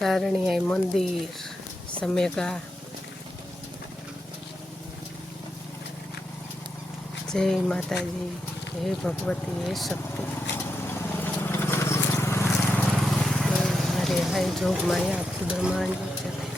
चारणी मंदिर समेगा। जय माताजी, हे भगवती, हे शक्ति। हरे हाय जोग माया ब्रह्मांड चले।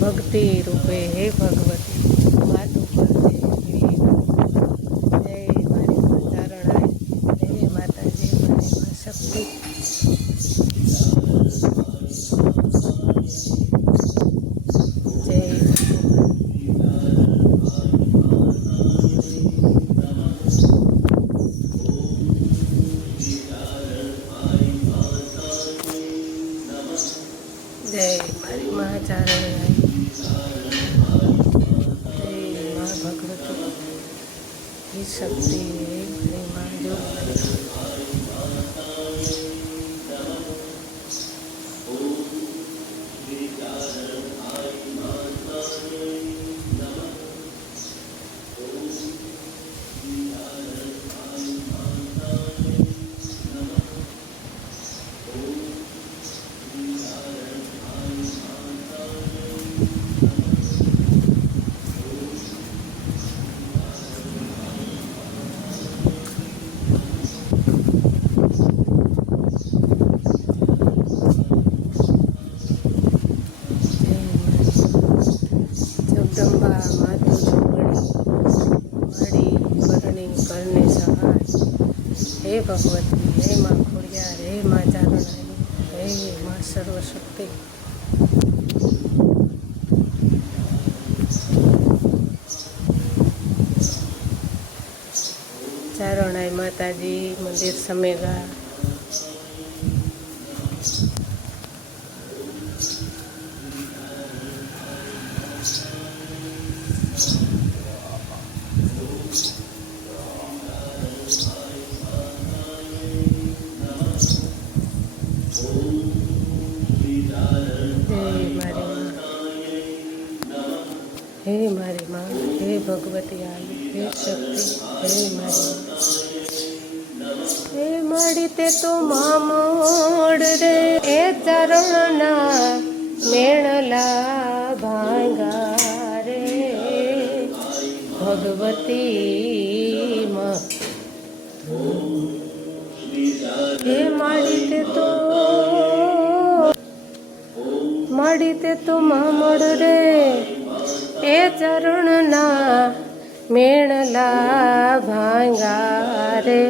भक्ति रूपे हे भगवती मातु पर जय मारी चरण आए। जय माता जय मारी माँ शक्ति। जय जय मारी माँ चरण आए। भगवती शक्ति है माँ जो जगदम्बा मातु जोगणी करणी करने सहाय। हे भगवती, हे माँ खोड़ियार, हे माँ चारणाई, हे माँ सर्वशक्ति। चारणाई माताजी मंदिर समेगा। हे मारी माँ, हे भगवती आई, हे शक्ति, हे मारी हे माड़ी ते तो मामोड़ रे ए चरणना मेणला भांगा रे भगवती माँ। हे माड़ी ते तो मामोड़ रे ए चरणना मेणला भांगा रे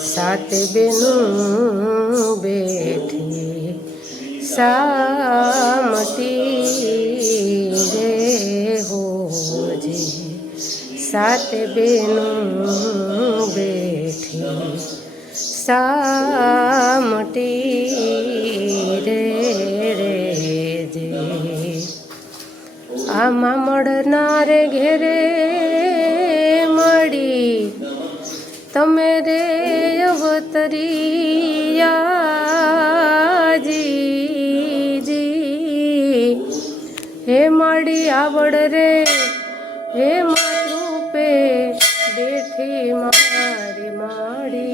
सात बेनू बैठी सामती रे हो जी। सात बेनू बैठी सामती रे जे। आमा मड़नारे घेरे मड़ी तमे रे अवतरिया जी जी। हे मड़ी आवड़ रे हे मातृ पे बैठी मारी माड़ी